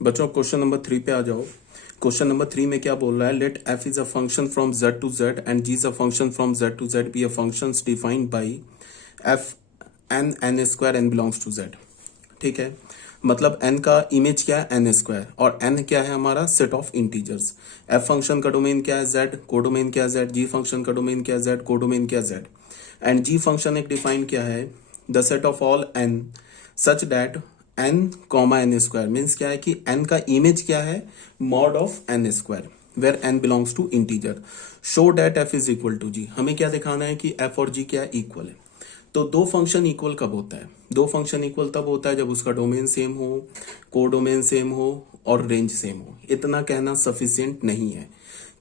बच्चों question number 3 पे आ जाओ। क्वेश्चन नंबर 3 में क्या बोल रहा है, let f is a function from z to z and g is a function from z to z be a function defined by f n square n belongs to z। ठीक है, मतलब n का image क्या है n square, और n क्या है हमारा set of integers. f function का डोमेन क्या है z, कोडोमेन क्या है z, g फंक्शन का डोमेन क्या है z, कोडोमेन क्या है z, एंड g फंक्शन एक डिफाइन क्या है, the set of all n such that n comma n square means क्या है कि n का इमेज क्या है, mod of n square where n belongs to integer. Show that f is equal to g। हमें क्या दिखाना है कि f और g क्या है, इक्वल है। तो दो फंक्शन इक्वल कब होता है, दो फंक्शन इक्वल तब होता है जब उसका डोमेन सेम हो, कोडोमेन सेम हो और रेंज सेम हो। इतना कहना सफिशिएंट नहीं है।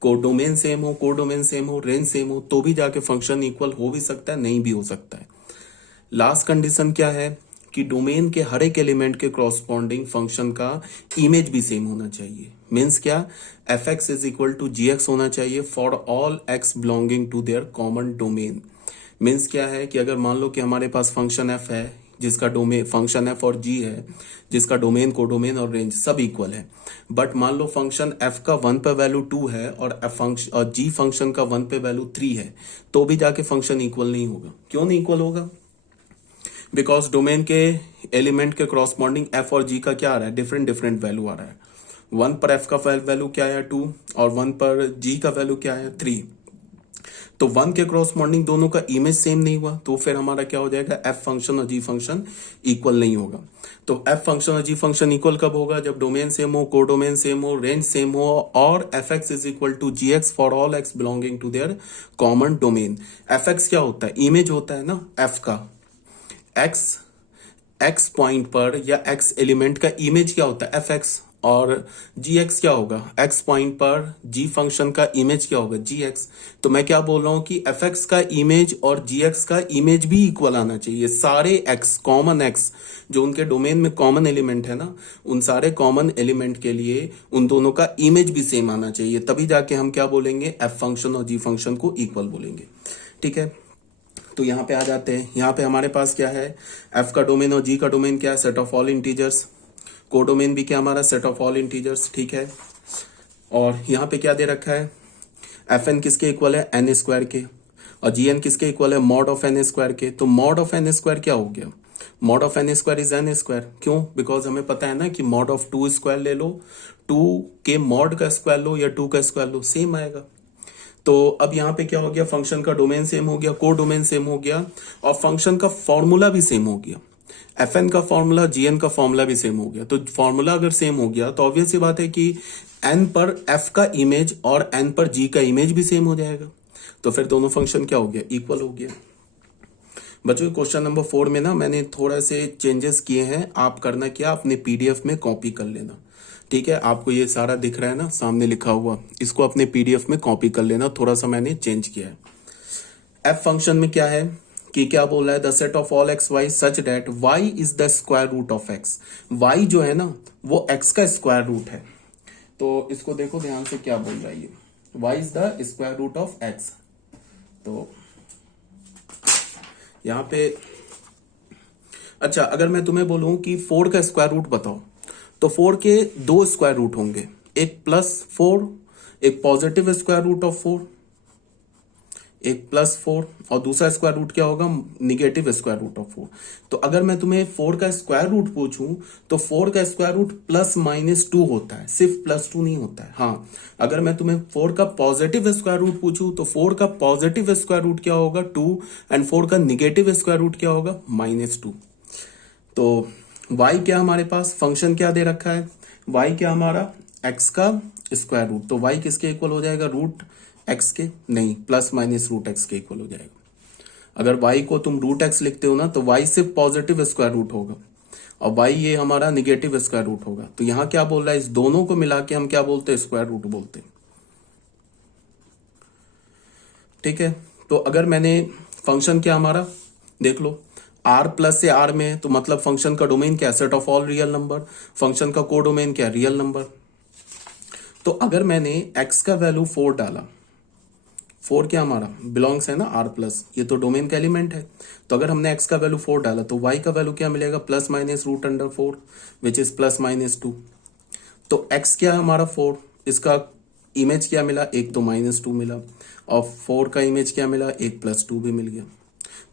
कोडोमेन सेम हो, कोडोमेन सेम हो, रेंज सेम हो तो भी जाके फंक्शन इक्वल हो भी सकता है, नहीं भी हो सकता है। लास्ट कंडीशन क्या है कि डोमेन के हर एक एलिमेंट के क्रॉसपॉन्डिंग फंक्शन का इमेज भी सेम होना चाहिए। मीन्स क्या, F X is equal to G X होना चाहिए for all X belonging to their common domain. Means क्या है कि अगर मान लो कि हमारे पास फंक्शन एफ है जिसका डोमेन फंक्शन एफ और जी है जिसका डोमेन कोडोमेन और रेंज सब इक्वल है, बट मान लो फंक्शन एफ का 1 पे वैल्यू 2 है और एफ फंक्शन और जी फंक्शन का 1 पे वैल्यू 3 है, तो भी जाके फंक्शन इक्वल नहीं होगा। क्यों नहीं इक्वल होगा? बिकॉज डोमेन के एलिमेंट के क्रॉसपॉन्डिंग एफ और जी का क्या आ रहा है, डिफरेंट डिफरेंट वैल्यू आ रहा है। 1 पर एफ का वैल्यू क्या है 2 और 1 पर जी का वैल्यू क्या है 3। तो 1 के क्रॉसपॉन्डिंग दोनों का इमेज सेम नहीं हुआ, तो फिर हमारा क्या हो जाएगा, एफ फंक्शन और जी फंक्शन इक्वल नहीं होगा। तो एफ फंक्शन और जी फंक्शन इक्वल कब होगा, जब डोमेन सेम हो, कोडोमेन सेम हो, रेंज सेम हो और F X is equal to G X for all X belonging to their common domain. F X क्या होता है, इमेज होता है ना एफ का। एक्स एक्स पॉइंट पर या एक्स एलिमेंट का इमेज क्या होता है, एफ एक्स, और जी एक्स क्या होगा, एक्स पॉइंट पर जी फंक्शन का इमेज क्या होगा, जी एक्स। तो मैं क्या बोल रहा हूं कि एफ एक्स का इमेज और जी एक्स का इमेज भी इक्वल आना चाहिए। सारे एक्स, कॉमन एक्स जो उनके डोमेन में कॉमन एलिमेंट है ना, उन सारे कॉमन एलिमेंट के लिए उन दोनों का इमेज भी सेम आना चाहिए, तभी जाके हम क्या बोलेंगे, एफ फंक्शन और जी फंक्शन को इक्वल बोलेंगे। ठीक है, तो यहाँ पे आ जाते हैं। यहाँ पे हमारे पास क्या है, एफ का डोमेन और जी का डोमेन क्या है, set of all integers. Codomain भी क्या हमारा, सेट ऑफ ऑल इंटीजर्स। ठीक है, और यहाँ पे क्या दे रखा है, एफ एन किसके इक्वल है, एन स्क्वायर के, और जी एन किसके इक्वल है, मॉड ऑफ एन स्क्वायर के। तो मॉड ऑफ एन स्क्वायर क्या हो गया, mod of N square is N square. क्यों? बिकॉज हमें पता है ना कि मॉड ऑफ 2 स्क्वायर ले लो, 2 के मॉड का स्क्वायर लो या 2 का स्क्वायर लो, सेम आएगा। तो अब यहाँ पे क्या हो गया, फंक्शन का डोमेन सेम हो गया, को डोमेन सेम हो गया, और फंक्शन का फॉर्मूला भी सेम हो गया। एफ एन का फॉर्मूला जी एन का फॉर्मूला भी सेम हो गया। तो फॉर्मूला अगर सेम हो गया तो ऑब्वियस सी बात है कि एन पर एफ का इमेज और एन पर जी का इमेज भी सेम हो जाएगा। तो फिर दोनों फंक्शन क्या हो गया, इक्वल हो गया। बच्चों क्वेश्चन नंबर 4 में ना मैंने थोड़ा से चेंजेस किए हैं, आप करना क्या, अपने पीडीएफ में कॉपी कर लेना। ठीक है, आपको ये सारा दिख रहा है ना सामने लिखा हुआ, इसको अपने पीडीएफ में कॉपी कर लेना, थोड़ा सा मैंने चेंज किया है। एफ फंक्शन में क्या है कि क्या बोल रहा है, the set of all x Y such that Y is the square root of x. Y जो है ना वो एक्स का स्क्वायर रूट है। तो इसको देखो ध्यान से, क्या बोल रहा है ये, Y is the square root of X. तो यहां पे अच्छा, अगर मैं तुम्हें बोलूं कि 4 का स्क्वायर रूट बताओ, तो 4 के 2 स्क्वायर रूट होंगे, एक +4, एक पॉजिटिव स्क्वायर रूट ऑफ 4, एक +4, और दूसरा स्क्वायर रूट क्या होगा, निगेटिव स्क्वायर रूट ऑफ 4। तो अगर मैं तुम्हें 4 का स्क्वायर रूट पूछूं तो 4 का स्क्वायर रूट +-2 होता है, सिर्फ +2 नहीं होता है। हाँ, अगर मैं तुम्हें 4 का पॉजिटिव स्क्वायर रूट पूछूं तो 4 का पॉजिटिव स्क्वायर रूट क्या होगा, 2, एंड 4 का निगेटिव स्क्वायर रूट क्या होगा, -2। तो y क्या हमारे पास, फंक्शन क्या दे रखा है, y क्या हमारा, x का स्क्वायर रूट। तो y किसके इक्वल हो जाएगा, रूट x के, नहीं, +-√x के इक्वल हो जाएगा। अगर y को तुम √x लिखते हो ना तो y सिर्फ पॉजिटिव स्क्वायर रूट होगा और y ये हमारा निगेटिव स्क्वायर रूट होगा। तो यहां क्या बोल रहा है, इस दोनों को मिला के हम क्या बोलते हैं, स्क्वायर रूट बोलते हैं। ठीक है, तो अगर मैंने फंक्शन क्या हमारा देख लो, r प्लस से r में है, तो मतलब फंक्शन का डोमेन क्या है, set of all real number. Function का को डोमेन क्या है, रियल नंबर। तो अगर मैंने x का वैल्यू 4 डाला, 4 क्या हमारा बिलोंग्स है ना r+, ये तो डोमेन का एलिमेंट है। तो अगर हमने x का वैल्यू 4 डाला तो y का वैल्यू क्या मिलेगा, +-√4 विच इज +-2। तो x क्या है हमारा 4, इसका इमेज क्या मिला, एक तो -2 मिला, और 4 का इमेज क्या मिला, एक +2 भी मिल गया।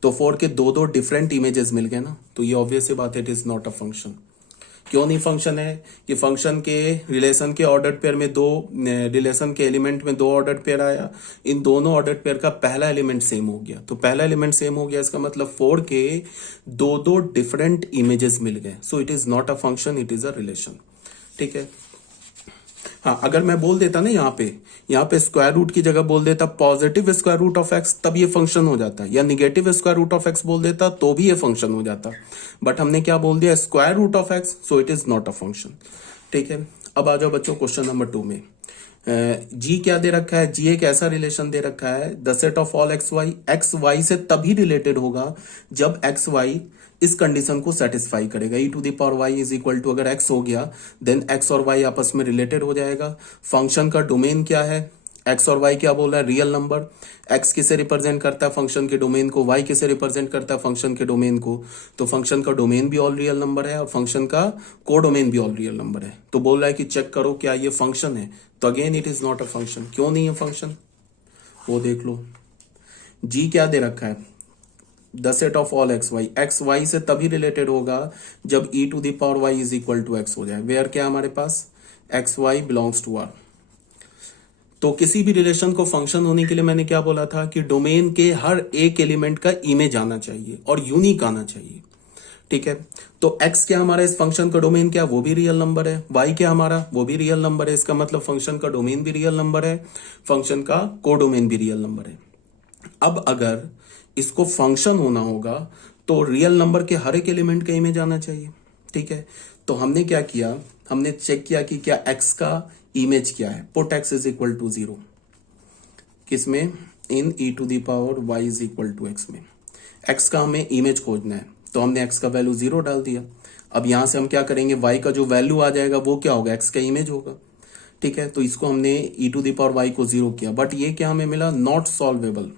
तो 4 के दो दो डिफरेंट इमेजेस मिल गए ना, तो ये ऑब्वियस सी बात है, it is not a function. क्यों नहीं फंक्शन है? कि फंक्शन के रिलेशन के ऑर्डर पेयर में दो, रिलेशन के एलिमेंट में दो ऑर्डर पेयर आया, इन दोनों ऑर्डर पेयर का पहला एलिमेंट सेम हो गया, तो पहला एलिमेंट सेम हो गया, इसका मतलब 4 के दो दो डिफरेंट इमेजेस मिल गए, सो it is not a function, it is a relation. ठीक है। हाँ, अगर मैं बोल देता ना यहाँ पे स्क्वायर रूट की जगह बोल देता positive square root of X, तब ये फंक्शन हो जाता, या negative square root of X बोल देता तो भी ये फंक्शन हो जाता, बट हमने क्या बोल दिया, square root of X, so it is not a function. ठीक है। अब आ जाओ बच्चों क्वेश्चन नंबर 2 में। जी क्या दे रखा है, जी एक ऐसा रिलेशन दे रखा है, the set of all x y से तभी रिलेटेड होगा जब एक्स वाई इस कंडीशन को सेटिस्फाई करेगा। E to the power y is equal to, अगर एक्स हो गया देन एक्स और वाई आपस में रिलेटेड हो जाएगा। फंक्शन का डोमेन क्या है, एक्स और वाई क्या बोल रहा है, रियल नंबर। एक्स किसे रिप्रेजेंट करता है, फंक्शन के डोमेन को, वाई किसे रिप्रेजेंट करता है, फंक्शन के डोमेन को। तो फंक्शन का डोमेन भी ऑल रियल नंबर है और फंक्शन का कोडोमेन भी ऑल रियल नंबर है। तो बोल रहा है कि चेक करो क्या ये फंक्शन है, तो again it is not a function. क्यों नहीं है फंक्शन, वो देख लो। जी क्या दे रखा है, the set of all x y से तभी रिलेटेड होगा जब e to the power y is equal to x हो जाए, वेयर क्या हमारे पास x y belongs to R. तो किसी भी रिलेशन को फंक्शन होने के लिए मैंने क्या बोला था कि डोमेन के हर एक एलिमेंट का इमेज आना चाहिए और यूनिक आना चाहिए। ठीक है। तो x क्या हमारा इस फंक्शन का डोमेन क्या, वो भी रियल नंबर है, y क्या हमारा वो भी रियल नंबर है, इसका मतलब फंक्शन का डोमेन भी रियल नंबर है, फंक्शन का कोडोमेन भी रियल नंबर है। अब अगर इसको फंक्शन होना होगा तो रियल नंबर के हर एक एलिमेंट का इमेज आना चाहिए। ठीक है। तो हमने क्या किया, हमने चेक किया कि क्या x का इमेज क्या है, put x is equal to 0 किसमें, in e to the power y is equal to x में। x का हमें इमेज खोजना है, तो हमने x का वैल्यू 0 डाल दिया। अब यहां से हम क्या करेंगे, y का जो वैल्यू आ जाएगा वो क्या होगा, x का इमेज होगा। ठीक है। तो इसको हमने e to the power y को 0 किया, बट ये क्या हमें मिला, नॉट सॉल्वेबल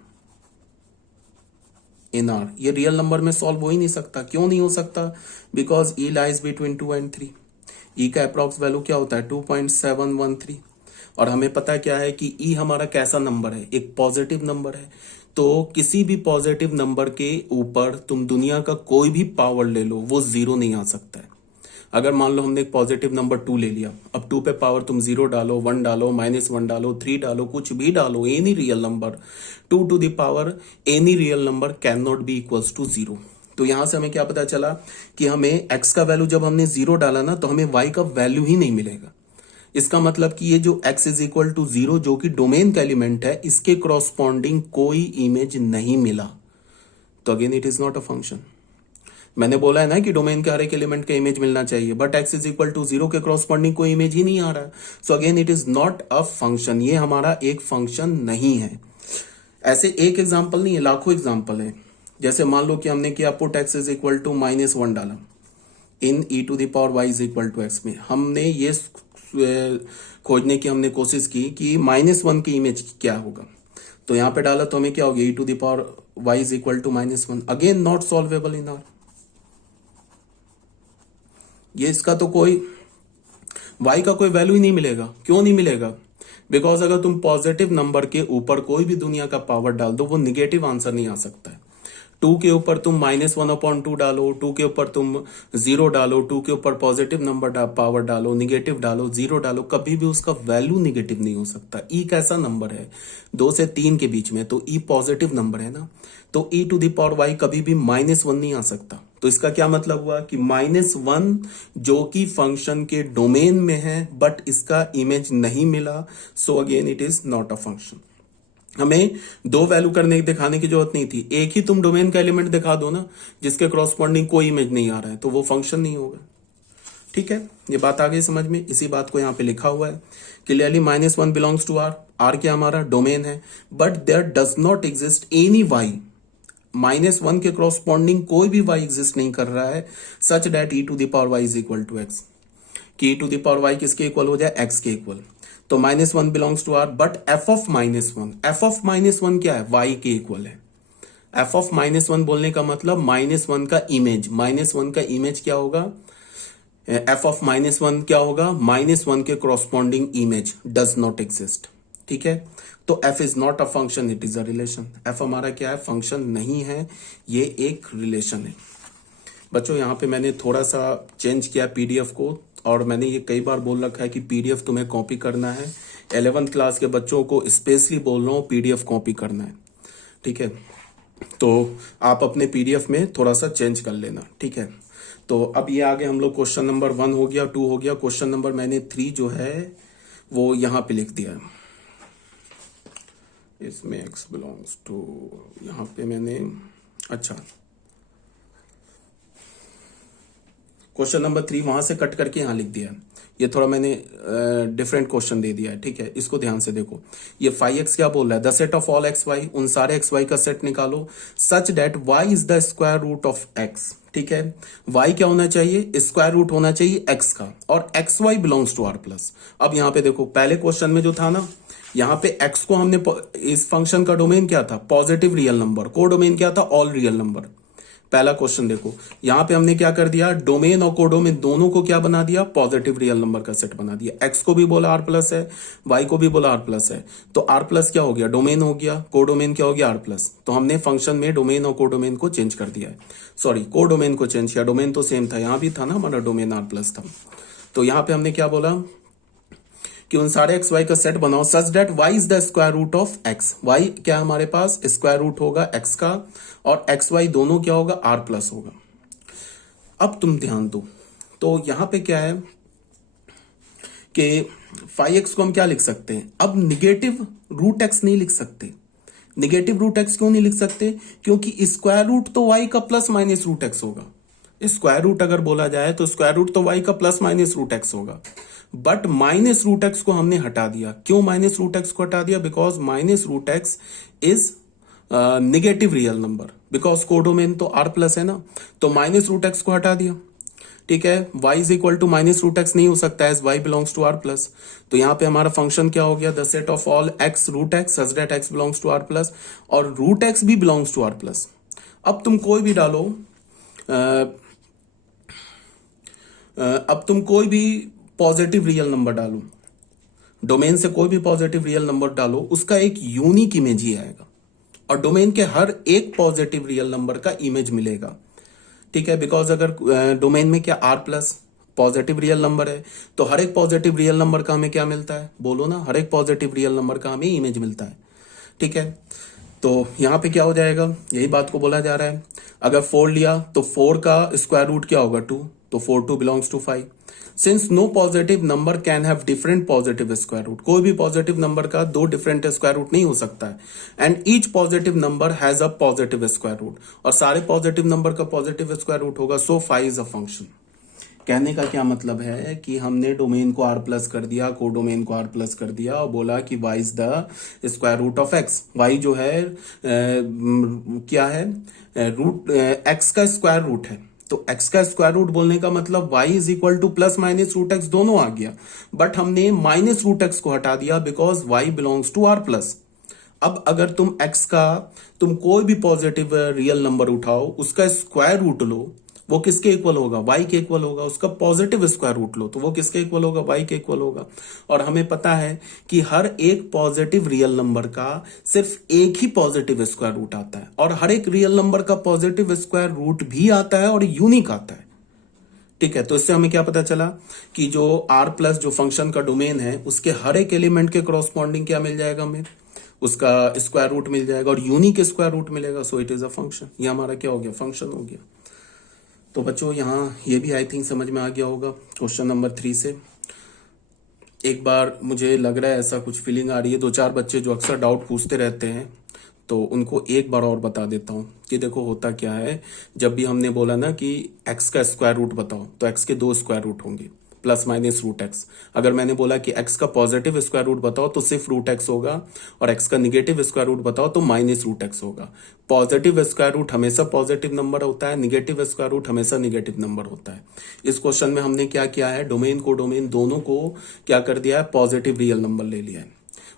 इन आर। ये रियल नंबर में सॉल्व हो ही नहीं सकता। क्यों नहीं हो सकता, because E lies between 2 and 3। E का अप्रॉक्स वैल्यू क्या होता है, 2.713, और हमें पता क्या है कि ई हमारा कैसा नंबर है, एक पॉजिटिव नंबर है। तो किसी भी पॉजिटिव नंबर के ऊपर तुम दुनिया का कोई भी पावर ले लो, वो 0 नहीं आ सकता है। अगर मान लो हमने एक पॉजिटिव नंबर 2 ले लिया, अब 2 पे पावर तुम 0 डालो, 1 डालो, -1 डालो, 3 डालो, कुछ भी डालो, any real number, 2 to the power any real number can not be equals to 0। तो यहां से हमें क्या पता चला कि हमें x का वैल्यू जब हमने 0 डाला ना, तो हमें y का वैल्यू ही नहीं मिलेगा। इसका मतलब कि ये जो x इज इक्वल टू 0 जो कि डोमेन का एलिमेंट है, इसके क्रॉसपॉन्डिंग कोई इमेज नहीं मिला, तो again it is not a function. मैंने बोला है ना कि डोमेन के हर एक एलिमेंट का इमेज मिलना चाहिए, but x is equal to 0 के क्रॉसपॉन्डिंग कोई इमेज ही नहीं आ रहा, so again it is not a function. ये हमारा एक फंक्शन नहीं है। ऐसे एक एग्जाम्पल नहीं है, लाखों एग्जाम्पल है। जैसे मान लो कि हमने किया put x is equal to -1 डाला in e to the power y is equal to x में, हमने ये खोजने की हमने कोशिश की कि -1 की इमेज क्या होगा, तो यहां पे डाला तो हमें क्या हो गया, e to the power y is equal to -1, again not solvable in R. ये इसका तो कोई y का कोई वैल्यू ही नहीं मिलेगा। क्यों नहीं मिलेगा, बिकॉज अगर तुम पॉजिटिव नंबर के ऊपर कोई भी दुनिया का पावर डाल दो, वो निगेटिव आंसर नहीं आ सकता है। 2 के ऊपर तुम -1/2 डालो, 2 के ऊपर तुम 0 डालो, 2 के ऊपर पॉजिटिव नंबर पावर डालो, निगेटिव डालो, 0 डालो, कभी भी उसका वैल्यू निगेटिव नहीं हो सकता। ई कैसा नंबर है, 2 से 3 के बीच में, तो ई पॉजिटिव नंबर है ना, तो e to the power Y कभी भी -1 नहीं आ सकता। तो इसका क्या मतलब हुआ कि -1 जो कि फंक्शन के डोमेन में है, बट इसका इमेज नहीं मिला, सो again it is not a function. हमें दो वैल्यू करने दिखाने की जरूरत नहीं थी, एक ही तुम डोमेन का एलिमेंट दिखा दो ना जिसके क्रॉसपॉन्डिंग कोई इमेज नहीं आ रहा है, तो वो फंक्शन नहीं होगा। ठीक है, ये बात आ गई समझ में। इसी बात को यहां पे लिखा हुआ है clearly, -1 belongs to R. R क्या हमारा डोमेन है, but there does not exist any Y, -1 के क्रॉसपॉन्डिंग कोई भी वाई एग्जिस्ट नहीं कर रहा है, such that e to the power y is equal to x, कि e to the power y किसके इक्वल हो जाए, एक्स के इक्वल। तो -1 belongs to R, but f of -1 क्या है, y के इक्वल है। एफ ऑफ -1 बोलने का मतलब -1 का इमेज, -1 का इमेज क्या होगा, एफ ऑफ -1 क्या होगा, -1 के corresponding image does not exist. ठीक है, तो F is not a function, it is a relation. F हमारा क्या है, फंक्शन नहीं है, ये एक रिलेशन है। बच्चों यहाँ पे मैंने थोड़ा सा चेंज किया पीडीएफ को, और मैंने ये कई बार बोल रखा है कि पीडीएफ तुम्हें कॉपी करना है। 11th क्लास के बच्चों को स्पेशली बोल रहा हूँ पीडीएफ कॉपी करना है। ठीक है, तो आप अपने पीडीएफ में थोड़ा सा चेंज कर लेना। ठीक है, तो अब ये आगे हम लोग क्वेश्चन नंबर 1 हो गया, 2 हो गया, क्वेश्चन नंबर मैंने 3 जो है वो यहाँ पे लिख दिया है। इसमें x बिलोंग्स टू, यहाँ पे मैंने, अच्छा क्वेश्चन नंबर 3 वहां से कट करके यहाँ लिख दिया है। ये थोड़ा मैंने डिफरेंट क्वेश्चन दे दिया है। ठीक है, इसको ध्यान से देखो। ये 5x क्या बोल रहा है, the set of all x y, उन सारे एक्स वाई का सेट निकालो such that y is the square root of x। ठीक है, y क्या होना चाहिए, स्क्वायर रूट होना चाहिए x का, और x y belongs to r plus. अब यहाँ पे देखो, पहले क्वेश्चन में जो था ना, यहाँ पे x को हमने, इस फंक्शन का डोमेन क्या था, पॉजिटिव रियल नंबर, को डोमेन क्या था, ऑल रियल नंबर। पहला क्वेश्चन देखो, यहां पे हमने क्या कर दिया, डोमेन और कोडोमेन दोनों को क्या बना दिया, पॉजिटिव रियल नंबर का सेट बना दिया। एक्स को भी बोला आर प्लस है, वाई को भी बोला आर प्लस है, तो आर प्लस क्या हो गया, डोमेन हो गया, कोडोमेन क्या हो गया, आर प्लस। तो हमने फंक्शन में डोमेन और कोडोमेन को चेंज कर दिया है, सॉरी कोडोमेन को चेंज किया, डोमेन तो सेम था, यहां भी था ना हमारा डोमेन आर प्लस था। तो यहां पे हमने क्या बोला कि उन सारे एक्स वाई का सेट बनाओ such that Y is the square root of x. Y क्या हमारे पास स्क्वायर रूट होगा एक्स का, और एक्स वाई दोनों क्या होगा, आर प्लस होगा। अब तुम ध्यान दो, तो यहां पे क्या है कि 5x को हम क्या लिख सकते हैं, अब निगेटिव रूट एक्स नहीं लिख सकते। निगेटिव रूट एक्स क्यों नहीं लिख सकते, क्योंकि स्क्वायर रूट तो y का प्लस माइनस रूट एक्स होगा। स्क्वायर रूट अगर बोला जाए तो स्क्वायर रूट तो y का प्लस माइनस रूट एक्स होगा, बट माइनस रूट एक्स को हमने हटा दिया। क्यों माइनस रूट एक्स को हटा दिया, because minus root x is negative real number, because codomain तो आर प्लस है ना, तो माइनस रूट एक्स को हटा दिया। ठीक है, y is equal to minus root x नहीं हो सकता है, y belongs to R plus. तो यहां पे हमारा फंक्शन क्या हो गया, the set of all x root x such that x belongs to R plus, और रूट एक्स भी बिलोंग्स टू आर प्लस। अब तुम कोई भी डालो, अब तुम कोई भी पॉजिटिव रियल नंबर डालो, डोमेन से कोई भी पॉजिटिव रियल नंबर डालो, उसका एक यूनिक इमेज ही आएगा, और डोमेन के हर एक पॉजिटिव रियल नंबर का इमेज मिलेगा। ठीक है, बिकॉज अगर डोमेन में क्या R plus positive real number है, तो हर एक पॉजिटिव रियल नंबर का हमें क्या मिलता है, बोलो ना, हर एक पॉजिटिव रियल नंबर का हमें इमेज मिलता है। ठीक है, तो यहां पे क्या हो जाएगा, यही बात को बोला जा रहा है। अगर 4 लिया तो 4 का स्क्वायर रूट क्या होगा, 2, तो 4 2 belongs to 5। Since no positive number can have different positive square root, कोई भी पॉजिटिव नंबर का 2 डिफरेंट स्क्वायर रूट नहीं हो सकता है, and each positive number has a positive square root, और सारे पॉजिटिव नंबर का पॉजिटिव स्क्वायर रूट होगा, सो 5 इज अ फंक्शन। कहने का क्या मतलब है कि हमने डोमेन को आर प्लस कर दिया, कोडोमेन को आर प्लस कर दिया, और बोला कि y is the square root of x. y जो है क्या है, रूट एक्स का स्क्वायर रूट है, तो x का स्क्वायर रूट बोलने का मतलब y is equal to plus minus root x दोनों आ गया, बट हमने माइनस रूट एक्स को हटा दिया because y belongs to R plus. अब अगर तुम x का, तुम कोई भी पॉजिटिव रियल नंबर उठाओ, उसका स्क्वायर रूट लो, वो किसके इक्वल होगा, y के इक्वल होगा। उसका पॉजिटिव स्क्वायर रूट लो तो वो किसके इक्वल होगा, y के इक्वल होगा। और हमें पता है कि हर एक पॉजिटिव रियल नंबर का सिर्फ एक ही पॉजिटिव स्क्वायर रूट आता है, और हर एक रियल नंबर का पॉजिटिव स्क्वायर रूट भी आता है और यूनिक आता है। ठीक है, तो इससे हमें क्या पता चला कि जो r प्लस जो फंक्शन का डोमेन है, उसके हर एक एलिमेंट के कॉरस्पॉन्डिंग क्या मिल जाएगा हमें, उसका स्क्वायर रूट मिल जाएगा, और यूनिक स्क्वायर रूट मिलेगा, सो इट इज अ फंक्शन। ये हमारा क्या हो गया, फंक्शन हो गया। तो बच्चों यहाँ ये भी आई थिंक समझ में आ गया होगा क्वेश्चन नंबर 3 से। एक बार मुझे लग रहा है ऐसा कुछ फीलिंग आ रही है, 2-4 बच्चे जो अक्सर डाउट पूछते रहते हैं, तो उनको एक बार और बता देता हूँ कि देखो होता क्या है। जब भी हमने बोला ना कि x का स्क्वायर रूट बताओ, तो x के 2 स्क्वायर रूट होंगे, प्लस माइनस रूट एक्स। अगर मैंने बोला कि x का पॉजिटिव स्क्वायर रूट बताओ तो सिर्फ रूट एक्स होगा, और x का निगेटिव स्क्वायर रूट बताओ तो माइनस रूट एक्स होगा। पॉजिटिव स्क्वायर रूट हमेशा पॉजिटिव नंबर होता है, निगेटिव स्क्वायर रूट हमेशा निगेटिव नंबर होता है। इस क्वेश्चन में हमने क्या किया है, डोमेन को डोमेन दोनों को क्या कर दिया है, पॉजिटिव रियल नंबर ले लिया है,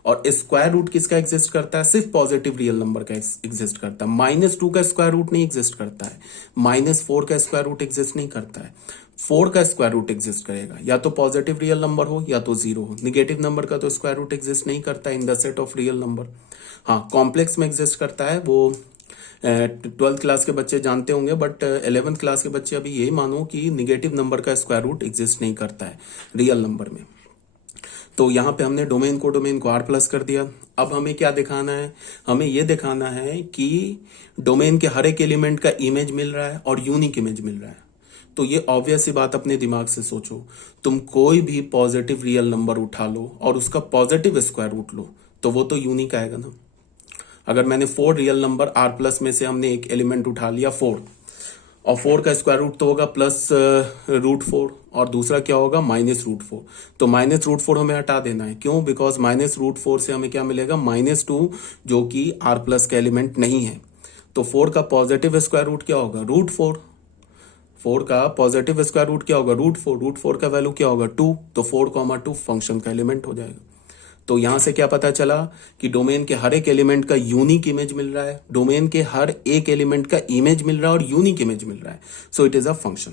और स्क्वायर रूट किसका एग्जिस्ट करता है? सिर्फ पॉजिटिव रियल नंबर का एग्जिस्ट करता है। -2 का स्क्वायर रूट नहीं एग्जिस्ट करता है, -4 का स्क्वायर रूट एग्जिस्ट नहीं करता है, 4 का स्क्वायर रूट एग्जिस्ट करेगा। या तो पॉजिटिव रियल नंबर हो या तो जीरो हो। निगेटिव नंबर का तो स्क्वायर रूट एग्जिस्ट नहीं करता in the set of real number. हाँ, कॉम्प्लेक्स में एग्जिस्ट करता है, वो 12th क्लास के बच्चे जानते होंगे, बट 11th क्लास के बच्चे अभी यही मानो कि निगेटिव नंबर का स्क्वायर रूट एग्जिस्ट नहीं करता है रियल नंबर में। तो यहाँ पे हमने डोमेन को आर प्लस कर दिया। अब हमें क्या दिखाना है? हमें ये दिखाना है कि डोमेन के हर एक एलिमेंट का इमेज मिल रहा है और यूनिक इमेज मिल रहा है। तो ये ऑब्वियस सी बात, अपने दिमाग से सोचो, तुम कोई भी पॉजिटिव रियल नंबर उठा लो और उसका पॉजिटिव स्क्वायर रूट लो तो वो तो यूनिक आएगा ना। अगर मैंने 4 रियल नंबर आर प्लस में से हमने एक एलिमेंट उठा लिया 4, और 4 का स्क्वायर रूट तो होगा +√4 और दूसरा क्या होगा? -√4। तो -√4 हमें हटा देना है। क्यों? बिकॉज -√4 से हमें क्या मिलेगा? -2, जो कि आर प्लस का एलिमेंट नहीं है। तो 4 का पॉजिटिव स्क्वायर रूट क्या होगा? √4। 4 का पॉजिटिव स्क्वायर रूट क्या होगा? √4। √4 का वैल्यू क्या होगा? 2। तो 4, 2 फंक्शन का एलिमेंट हो जाएगा। तो यहां से क्या पता चला कि डोमेन के हर एक एलिमेंट का यूनिक इमेज मिल रहा है, डोमेन के हर एक एलिमेंट का इमेज मिल रहा है और यूनिक इमेज मिल रहा है। सो इट इज अ फंक्शन।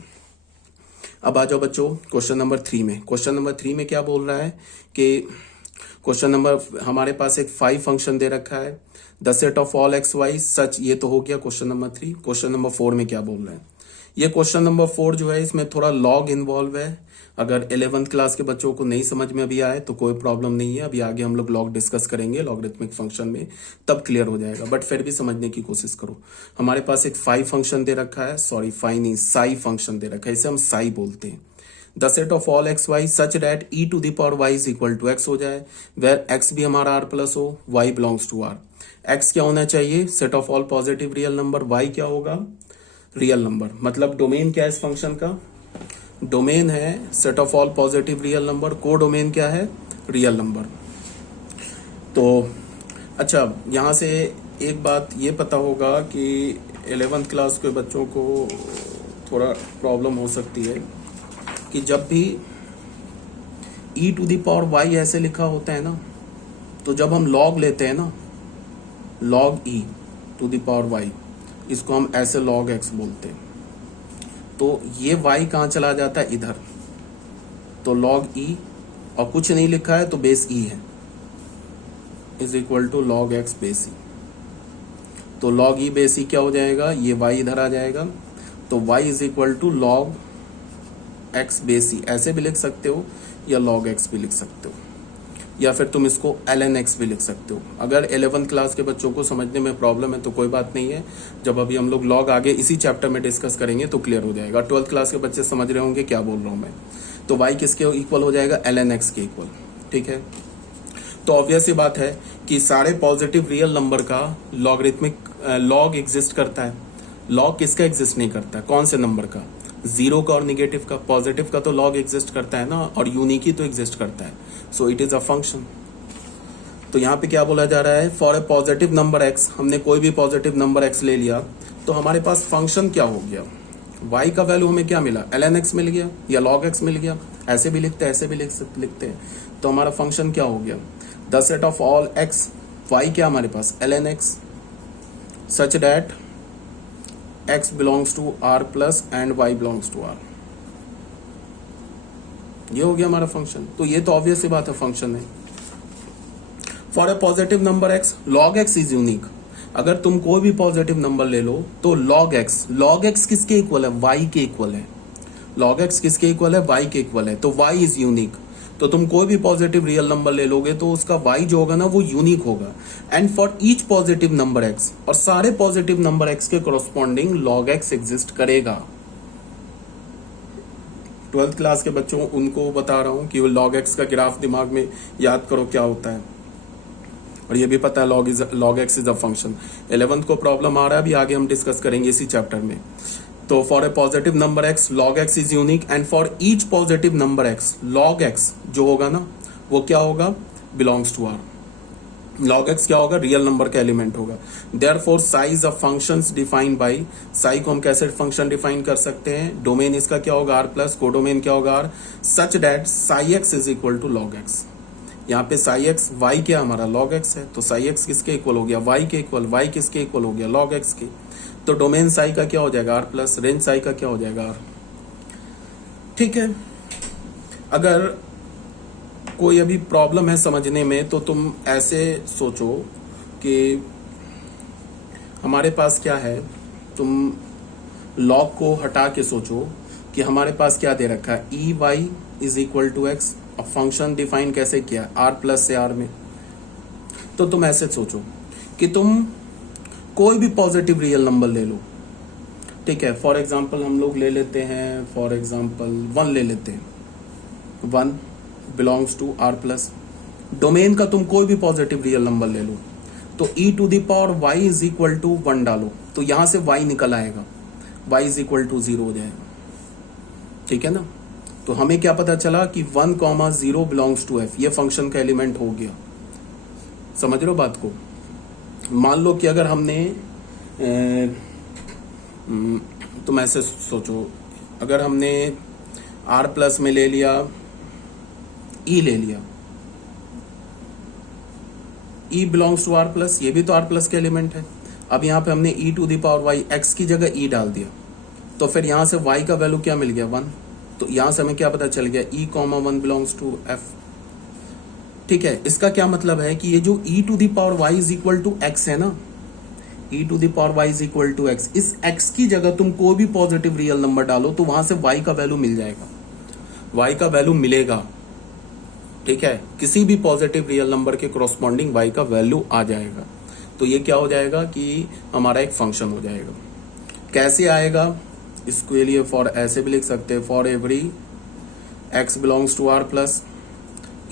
अब आ जाओ बच्चों क्वेश्चन नंबर 3 में। क्वेश्चन नंबर 3 में क्या बोल रहा है कि क्वेश्चन नंबर, हमारे पास एक 5 फंक्शन दे रखा है, the set of all x Y such. ये तो हो गया क्वेश्चन नंबर 3। क्वेश्चन नंबर 4 में क्या बोल रहा है? ये क्वेश्चन नंबर 4 जो है, इसमें थोड़ा लॉग इन्वॉल्व है। अगर 11th क्लास के बच्चों को नहीं समझ में अभी आए तो कोई प्रॉब्लम नहीं है, अभी आगे हम लोग लॉग डिस्कस करेंगे लॉगरिथमिक फंक्शन में, तब क्लियर हो जाएगा। बट फिर भी समझने की कोशिश करो। हमारे पास एक 5 फंक्शन दे रखा है, सॉरी 5 नहीं, साई फंक्शन दे रखा है, इसे हम साई बोलते हैं। The set of all x Y such that e⁻y is equal to x हो जाए, वेर x भी हमारा r प्लस हो, y belongs to r। x क्या होना चाहिए? Set of all positive real number, y क्या होगा? Real number. मतलब डोमेन क्या है इस फंक्शन का? डोमेन है set of all positive real number, को डोमेन क्या है? Real number. तो अच्छा, यहां से एक बात ये पता होगा कि 11th क्लास के बच्चों को थोड़ा प्रॉब्लम हो सकती है कि जब भी e⁻y ऐसे लिखा होता है ना, तो जब हम लॉग लेते हैं ना, लॉग e⁻y, इसको हम ऐसे log x बोलते हैं। तो ये y कहाँ चला जाता है? इधर। तो log e, और कुछ नहीं लिखा है तो बेस e है, is equal to log x base e। तो log e बेस e क्या हो जाएगा? ये y इधर आ जाएगा। तो y is equal to log x base e, ऐसे भी लिख सकते हो या log x भी लिख सकते हो, या फिर तुम इसको ln x भी लिख सकते हो। अगर 11th क्लास के बच्चों को समझने में प्रॉब्लम है तो कोई बात नहीं है, जब अभी हम लोग लॉग आगे इसी चैप्टर में डिस्कस करेंगे तो क्लियर हो जाएगा। 12th क्लास के बच्चे समझ रहे होंगे क्या बोल रहा हूं मैं। तो y किसके इक्वल हो जाएगा? ln x के इक्वल। ठीक है, तो ऑब्वियस ही बात है कि सारे पॉजिटिव रियल नंबर का लॉगरिथमिक लॉग एग्जिस्ट करता है। लॉग किसका एग्जिस्ट नहीं करता है? कौन से नंबर का? जीरो का और निगेटिव का। पॉजिटिव का तो लॉग एग्जिस्ट करता है ना, और यूनिक ही तो एग्जिस्ट करता है। सो इट इज अ फंक्शन। तो यहाँ पे क्या बोला जा रहा है? For a positive number x, हमने कोई भी पॉजिटिव नंबर x ले लिया तो हमारे पास फंक्शन क्या हो गया? y का वैल्यू हमें क्या मिला? ln x मिल गया या log x मिल गया। ऐसे भी लिखते हैं, ऐसे भी लिखते हैं। तो हमारा फंक्शन क्या हो गया? The set of all x, y क्या हमारे पास? ln x such that x belongs to r plus and y belongs to r। ये हो गया हमारा फंक्शन। तो ये तो ऑब्वियस सी बात है, फंक्शन है। For a positive number x, log x is unique. अगर तुम कोई भी पॉजिटिव नंबर ले लो तो log x किसके इक्वल है? y के इक्वल है। log x किसके इक्वल है? y के इक्वल है। तो y इज यूनिक। तो तुम कोई भी पॉजिटिव रियल नंबर ले लोगे तो उसका y जो होगा ना वो यूनिक होगा। And for each positive number x, और सारे पॉजिटिव नंबर x के कॉरस्पॉन्डिंग log x एग्जिस्ट करेगा। 12th क्लास के बच्चों उनको बता रहा हूं कि वो log x का ग्राफ दिमाग में याद करो क्या होता है, और ये भी पता है log x is a function. 11th को प्रॉब्लम आ रहा है, अभी आगे हम डिस्कस करेंगे इसी चैप्टर में। तो for a positive number x, log x is unique, and for each positive number x, log x जो होगा ना वो क्या होगा? Belongs to r। log x क्या होगा? रियल नंबर का एलिमेंट होगा। Therefore size of functions defined by, psi को हम कैसे फंक्शन डिफाइन कर सकते हैं? डोमेन इसका क्या होगा? r प्लस, कोडोमेन क्या होगा? r, such that psi x is equal to log x। यहाँ पे साई एक्स वाई क्या हमारा लॉग एक्स है, तो साई एक्स किसके इक्वल हो गया वाई के इक्वल, वाई किसके इक्वल हो गया लॉग एक्स के। तो डोमेन साई का क्या हो जाएगा आर प्लस, रेंज साई का क्या हो जाएगा आर। ठीक है, अगर कोई अभी प्रॉब्लम है समझने में तो तुम ऐसे सोचो कि हमारे पास क्या है, तुम लॉग को हटा के सोचो कि हमारे पास क्या दे रखा है, e y is equal to x. अब फंक्शन डिफाइन कैसे किया, आर प्लस से आर में। तो तुम ऐसे सोचो कि तुम कोई भी पॉजिटिव रियल नंबर ले लो, ठीक है। फॉर एग्जाम्पल हम लोग ले लेते हैं, फॉर एग्जाम्पल 1 ले लेते हैं, 1 belongs to R plus. Domain का तुम कोई भी पॉजिटिव रियल नंबर ले लो, तो e to the power y is equal to 1 डालो, तो यहां से वाई निकल आएगा, वाई इज इक्वल टू 0 हो जाएगा, ठीक है ना। तो हमें क्या पता चला कि 1,0 बिलोंग्स टू एफ, ये फंक्शन का एलिमेंट हो गया। समझ रहे हो बात को। मान लो कि अगर हमने तुम ऐसे सोचो, अगर हमने आर प्लस में ले लिया, ई ले लिया, ई बिलोंग्स टू आर प्लस, ये भी तो आर प्लस के एलिमेंट है। अब यहां पे हमने e to the power y x की जगह ई डाल दिया, तो फिर यहां से वाई का वैल्यू क्या मिल गया 1। तो यहां से हमें क्या पता चल गया, e comma 1 belongs to F. ठीक है, इसका क्या मतलब है कि ये जो e to the power y is equal to x है ना, e to the power y is equal to x, इस एक्स की जगह तुम कोई भी पॉजिटिव रियल नंबर डालो तो वहां से वाई का वैल्यू मिल जाएगा, वाई का वैल्यू मिलेगा। ठीक है, किसी भी पॉजिटिव रियल नंबर के कॉरस्पॉन्डिंग वाई का वैल्यू आ जाएगा। तो ये क्या हो जाएगा कि हमारा एक फंक्शन हो जाएगा। कैसे आएगा, इसके लिए फॉर ऐसे भी लिख सकते हैं, for every x belongs to R plus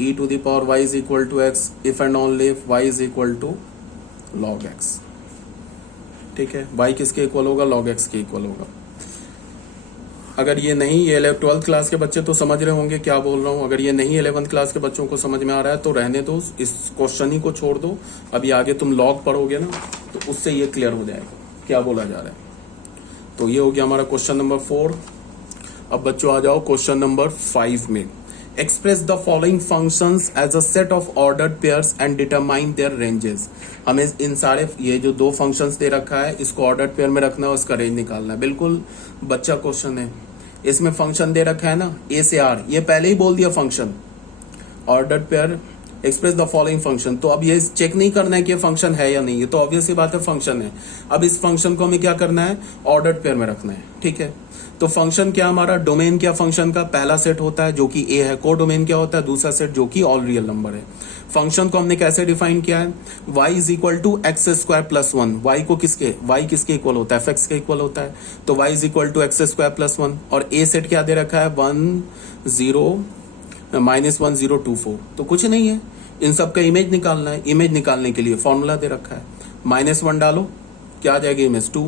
e to the power y is equal to x if and only if y is equal to log x. ठीक है, वाई किसके इक्वल होगा, लॉग एक्स के इक्वल होगा। अगर ये नहीं, ये 12th क्लास के बच्चे तो समझ रहे होंगे क्या बोल रहा हूँ। अगर ये नहीं 11th क्लास के बच्चों को समझ में आ रहा है तो रहने दो, इस क्वेश्चन ही को छोड़ दो। अभी आगे तुम लॉग पढ़ोगे ना तो उससे ये क्लियर हो जाएगा क्या बोला जा रहा है। तो ये हो गया हमारा क्वेश्चन नंबर 4। अब बच्चों आ जाओ क्वेश्चन नंबर 5 में। Express the following functions as a set of ordered pairs and determine their ranges. हमें इन सारे ये जो 2 फंक्शंस दे रखा है इसको ऑर्डर्ड पेयर में रखना है, उसका रेंज निकालना है। बिल्कुल बच्चा क्वेश्चन है। इसमें फंक्शन दे रखा है ना ए से आर, ये पहले ही बोल दिया function ordered pair express the following function. तो अब ये चेक नहीं करना है कि ये फंक्शन है या नहीं, ये तो ऑब्वियस सी बात है फंक्शन है। अब इस फंक्शन को हमें क्या करना है, ऑर्डर्ड पेयर में रखना है। ठीक है, तो फंक्शन क्या हमारा, डोमेन क्या फंक्शन का पहला सेट होता है जो कि ए है, को डोमेन क्या होता है दूसरा सेट जो कि ऑल रियल नंबर है। फंक्शन को हमने कैसे डिफाइन किया है, y is equal to x square plus 1। Y को किसके, y किसके इक्वल होता है, fx के इक्वल होता है। तो y is equal to x square plus 1 और ए सेट क्या दे रखा है 1 0 -1024। तो कुछ नहीं है, इन सब का इमेज निकालना है। इमेज निकालने के लिए फॉर्मूला दे रखा है, -1 डालो क्या आ जाएगी इमेज 2,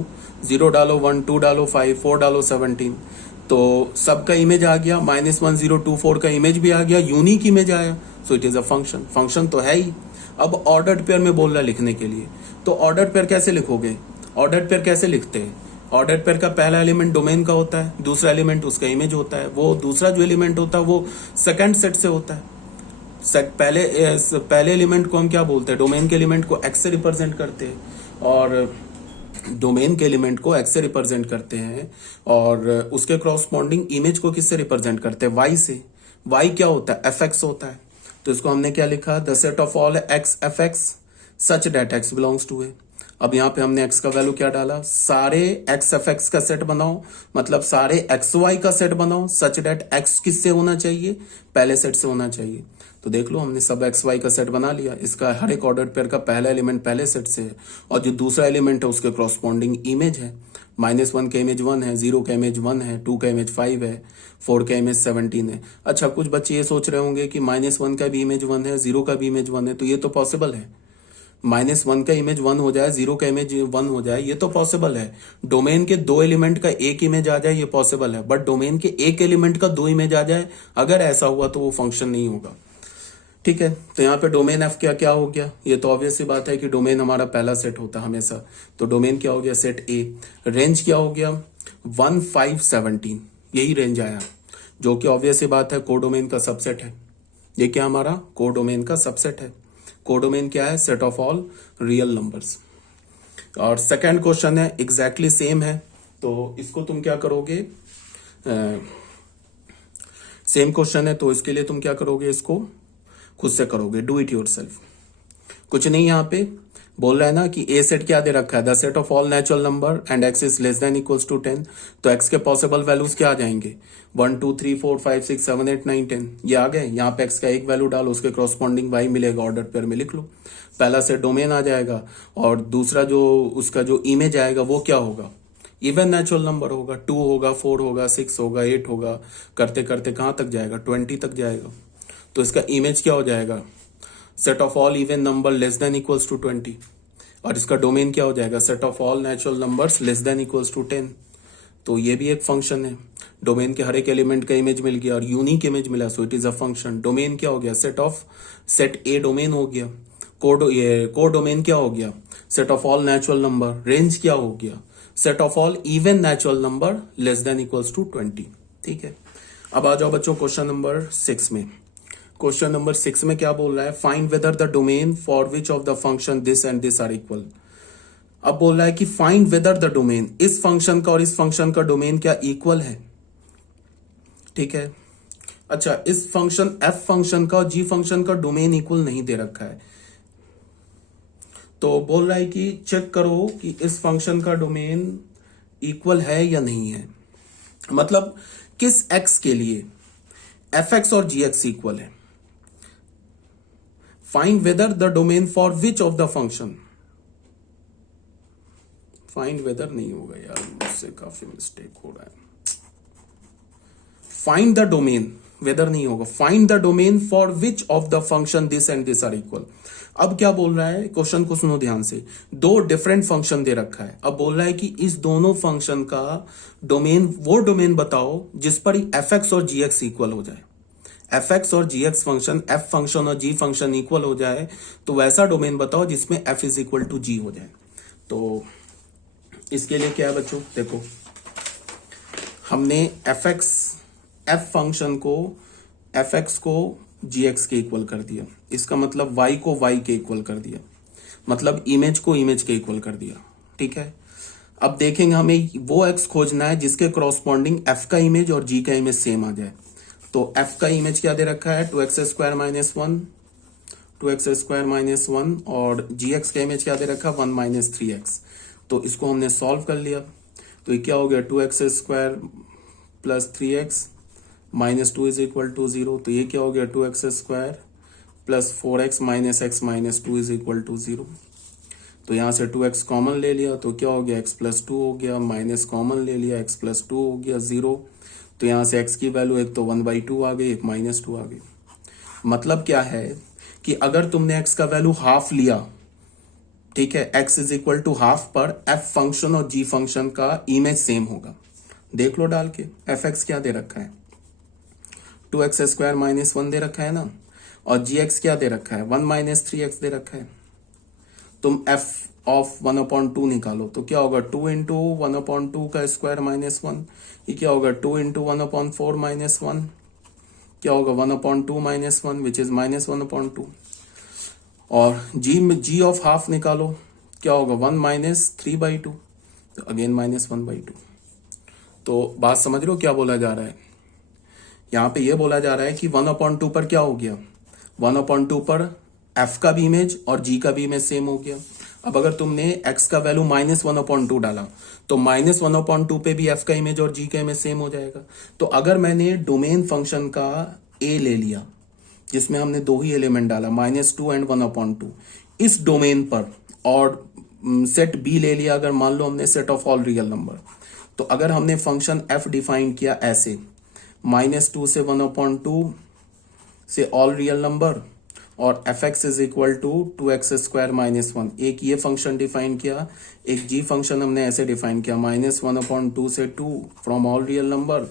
0 डालो 1, 2 डालो 5, 4 डालो 17। तो सबका इमेज आ गया, -1024 का इमेज भी आ गया, यूनिक इमेज आया। सो it is a function, function तो है ही। अब ऑर्डर्ड पेयर में बोल रहा है लिखने के लिए, तो ऑर्डर्ड पेयर कैसे लिखोगे, ऑर्डर्ड पेयर कैसे लिखते हैं। ऑर्डर्ड पेयर का पहला एलिमेंट डोमेन का होता है, दूसरा एलिमेंट उसका इमेज होता है, वो दूसरा जो एलिमेंट होता है वो सेकंड सेट से होता है। पहले एलिमेंट को हम क्या बोलते हैं, डोमेन के एलिमेंट को एक्स से रिप्रेजेंट करते हैं, और डोमेन के एलिमेंट को एक्स से रिप्रेजेंट करते हैं, और उसके कॉरस्पॉन्डिंग इमेज को किससे रिप्रेजेंट करते हैं, वाई से। वाई क्या होता है, एफ एक्स होता है। तो इसको हमने क्या लिखा, the set of all x f x such that x belongs to A. अब यहाँ पे हमने एक्स का वैल्यू क्या डाला, सारे एक्स एफ एक्स का सेट बनाओ, मतलब सारे एक्स वाई का सेट बनाओ सच डेट एक्स किससे होना चाहिए, पहले सेट से होना चाहिए। तो देख लो हमने सब एक्स वाई का सेट बना लिया। इसका हर एक ऑर्डर्ड पेयर का पहला एलिमेंट पहले सेट से है, और जो दूसरा एलिमेंट है उसके कॉरस्पॉन्डिंग इमेज है। -1 का इमेज 1 है, 0 का इमेज 1 है, 2 का इमेज 5 है, 4 का इमेज 17 है। अच्छा, कुछ बच्चे ये सोच रहे होंगे कि -1 का भी इमेज 1 है, 0 का भी इमेज 1 है, तो ये तो पॉसिबल है। -1 का इमेज 1 हो जाए, 0 का इमेज 1 हो जाए, ये तो पॉसिबल है। डोमेन के 2 एलिमेंट का एक इमेज आ जाए, ये पॉसिबल है। बट डोमेन के एक एलिमेंट का 2 इमेज आ जाए, अगर ऐसा हुआ तो वो फंक्शन नहीं होगा। ठीक है, तो यहाँ पे डोमेन एफ क्या हो गया, ये तो ऑब्वियस सी बात है कि डोमेन हमारा पहला सेट होता है हमेशा। तो डोमेन क्या हो गया, सेट ए। रेंज क्या हो गया 1 5 17, यही रेंज आया, जो कि ऑब्वियस सी बात है को डोमेन का सबसेट है। ये क्या हमारा कोडोमेन का सबसेट है। कोडोमेन क्या है? Set of all real numbers. और सेकंड क्वेश्चन है एग्जैक्टली सेम है, तो इसको तुम क्या करोगे, सेम क्वेश्चन है तो इसके लिए तुम क्या करोगे, इसको खुद से करोगे, डू इट योरसेल्फ। कुछ नहीं, यहाँ पे बोल रहा है ना कि ए सेट क्या दे रखा है, the set of all natural number and x is less than equals to 10। तो एक्स के पॉसिबल वैल्यूज क्या आ जाएंगे, 1 2 3 4 5 6 7 8 9 10, ये आ गए। यहाँ पे एक्स का एक वैल्यू डालो, उसके कॉरस्पॉन्डिंग वाई मिलेगा, ऑर्डर पेयर में लिख लो। पहला सेट डोमेन आ जाएगा, और दूसरा जो उसका जो इमेज आएगा वो क्या होगा, इवन नेचुरल नंबर होगा, 2 होगा, 4 होगा, 6 होगा, 8 होगा, करते करते कहाँ तक जाएगा, 20 तक जाएगा। तो इसका इमेज क्या हो जाएगा, set of all even number less than equals to 20। और इसका डोमेन क्या हो जाएगा, set of all natural numbers less than equals to 10। तो ये भी एक फंक्शन है, डोमेन के हर एक एलिमेंट का इमेज मिल गया और यूनिक इमेज मिला, सो it is a function. Domain क्या हो गया, सेट ए डोमेन हो गया। कोड डोमेन क्या हो गया, set of all natural number. Range क्या हो गया, set of all even natural number less than equals to 20। ठीक है, अब आ जाओ बच्चों क्वेश्चन नंबर 6 में। क्वेश्चन नंबर 6 में क्या बोल रहा है, find whether the domain for which of the function this and this are equal. अब बोल रहा है कि फाइंड वेदर द डोमेन, इस फंक्शन का और इस फंक्शन का डोमेन क्या इक्वल है। ठीक है, अच्छा इस फंक्शन एफ फंक्शन का और जी फंक्शन का डोमेन इक्वल नहीं दे रखा है, तो बोल रहा है कि चेक करो कि इस फंक्शन का डोमेन इक्वल है या नहीं है। मतलब किस एक्स के लिए एफ एक्स और जी एक्स इक्वल है। Find whether the domain for which of the function, find weather नहीं होगा यार, मुझसे काफी मिस्टेक हो रहा है। फाइंड द डोमेन, वेदर नहीं होगा, find the domain for which of the function this and this are equal. अब क्या बोल रहा है, क्वेश्चन को सुनो ध्यान से, दो डिफरेंट फंक्शन दे रखा है। अब बोल रहा है कि इस दोनों फंक्शन का डोमेन, वो डोमेन बताओ जिस पर एफ एक्स और जी एक्स इक्वल हो जाए। एफ एक्स और जी एक्स फंक्शन, एफ फंक्शन और जी फंक्शन इक्वल हो जाए, तो वैसा डोमेन बताओ जिसमें एफ इज इक्वल टू जी हो जाए। तो इसके लिए क्या है बच्चों, देखो हमने एफ फंक्शन को, एफ एक्स को जी एक्स के इक्वल कर दिया, इसका मतलब वाई को वाई के इक्वल कर दिया, मतलब इमेज को इमेज के इक्वल कर दिया। ठीक है, अब देखेंगे हमें वो एक्स खोजना है जिसके क्रॉसपॉन्डिंग एफ का इमेज और जी का इमेज सेम आ जाए। तो एफ का इमेज क्या दे रखा है, 2x² - 1, 2x² - 1, और जी एक्स का इमेज क्या दे रखा है, 1 - 3x। तो इसको हमने सॉल्व कर लिया, तो ये क्या हो गया, 2x² + 3x - 2 = 0। तो ये क्या हो गया, 2x² + 4x - x - 2 = 0। तो यहाँ से 2x कॉमन ले लिया, तो क्या हो गया, x + 2 हो गया, माइनस कॉमन ले लिया, x + 2 हो गया 0। तो यहाँ से x की वैल्यू एक तो 1/2 आ गई, एक -2 आ गई। मतलब क्या है कि अगर तुमने x का वैल्यू हाफ लिया, ठीक है, x = हाफ पर f फंक्शन और g फंक्शन का इमेज सेम होगा। देख लो डाल के, fx क्या दे रखा है, 2x² - 1 दे रखा है ना, और gx क्या दे रखा है, 1 - 3x दे रखा है। तुम f ऑफ 1/2 निकालो, तो क्या होगा, 2 × 1/2 का स्क्वायर -1, ये क्या होगा, 2 × 1/4 -1, क्या होगा, 1/2 - 1 विच इज -1/2। और g ऑफ हाफ निकालो, क्या होगा, 1 - 3/2, तो अगेन -1/2। तो बात समझ रहे हो क्या बोला जा रहा है, यहाँ पे ये बोला जा रहा है कि 1/2 पर क्या हो गया, 1/2 पर f का भी इमेज और g का भी इमेज सेम हो गया। अब अगर तुमने x का वैल्यू -1/2 डाला, तो -1/2 पे भी f का इमेज और g का इमेज सेम हो जाएगा। तो अगर मैंने डोमेन फंक्शन का a ले लिया, जिसमें हमने दो ही एलिमेंट डाला, -2 और 1/2, इस डोमेन पर, और सेट b ले लिया, अगर मान लो हमने set of all real number, तो अगर हमने फंक्शन f डिफाइन किया ऐसे, -2 से 1/2 से ऑल रियल नंबर, और fx = 2x² - 1, एक ये फंक्शन डिफाइन किया, एक g फंक्शन हमने ऐसे डिफाइन किया, -1/2 से 2 फ्रॉम ऑल रियल नंबर,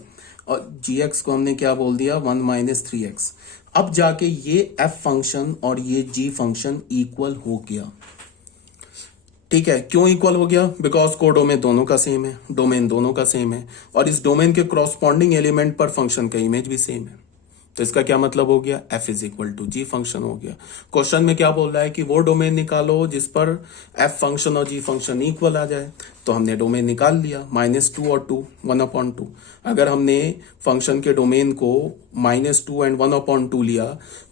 और gx को हमने क्या बोल दिया, 1 - 3x। अब जाके ये f फंक्शन और ये g फंक्शन इक्वल हो गया। ठीक है, क्यों इक्वल हो गया, बिकॉज कोडोमेन दोनों का सेम है, डोमेन दोनों का सेम है, और इस डोमेन के क्रॉसपॉन्डिंग एलिमेंट पर फंक्शन का इमेज भी सेम है। तो इसका क्या मतलब हो गया, f is equal to G function हो गया। क्वेश्चन में क्या बोल रहा है कि वो डोमेन निकालो जिस पर f फंक्शन और g फंक्शन इक्वल आ जाए। तो हमने डोमेन निकाल लिया, -2 और 2, 1/2। अगर हमने फंक्शन के डोमेन को -2 एंड 1/2 लिया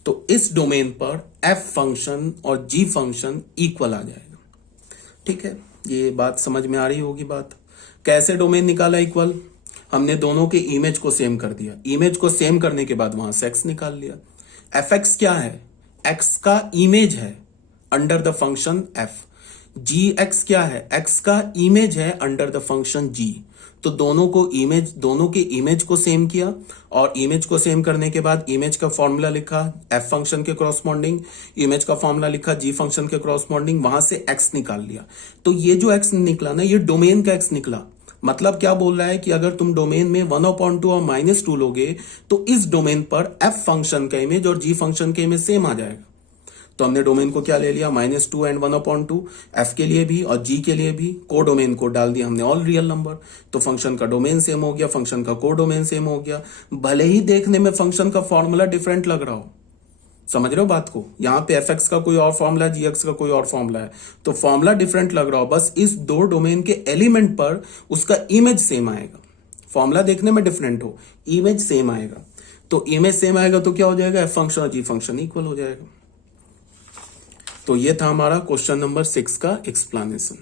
तो इस डोमेन पर f फंक्शन और g फंक्शन इक्वल आ जाएगा। ठीक है, ये बात समझ में आ रही होगी। बात कैसे डोमेन निकाला इक्वल, हमने दोनों के इमेज को सेम कर दिया, इमेज को सेम करने के बाद वहां से x निकाल लिया। एफ एक्स क्या है, x का इमेज है under the function f। G x क्या है, x का इमेज है अंडर द फंक्शन g। तो दोनों के इमेज को सेम किया, और इमेज को सेम करने के बाद इमेज का फॉर्मूला लिखा f फंक्शन के क्रॉसपॉन्डिंग, इमेज का फॉर्मूला लिखा g फंक्शन के क्रॉसपॉन्डिंग, वहां से x निकाल लिया। तो ये जो x निकला ना, ये डोमेन का x निकला। मतलब क्या बोल रहा है कि अगर तुम डोमेन में 1/2 और -2 लोगे तो इस डोमेन पर f फंक्शन का इमेज और g फंक्शन के इमेज सेम आ जाएगा। तो हमने डोमेन को क्या ले लिया, -2 एंड 1/2, f के लिए भी और g के लिए भी। को डोमेन को डाल दिया हमने ऑल रियल नंबर, तो फंक्शन का डोमेन सेम हो गया, फंक्शन का को डोमेन सेम हो गया। भले ही देखने में फंक्शन का फॉर्मूला डिफरेंट लग रहा हो, समझ रहे हो बात को, यहां पे एफ एक्स का कोई और फॉर्मूला है, जी एक्स का कोई और फॉर्मूला है, तो फॉर्मूला डिफरेंट लग रहा हो, बस इस दो डोमेन के एलिमेंट पर उसका इमेज सेम आएगा। फॉर्मूला देखने में डिफरेंट हो, इमेज सेम आएगा। तो इमेज सेम आएगा तो क्या हो जाएगा, एफ फंक्शन और जी फंक्शन इक्वल हो जाएगा। तो ये था हमारा क्वेश्चन नंबर 6 का एक्सप्लेनेशन।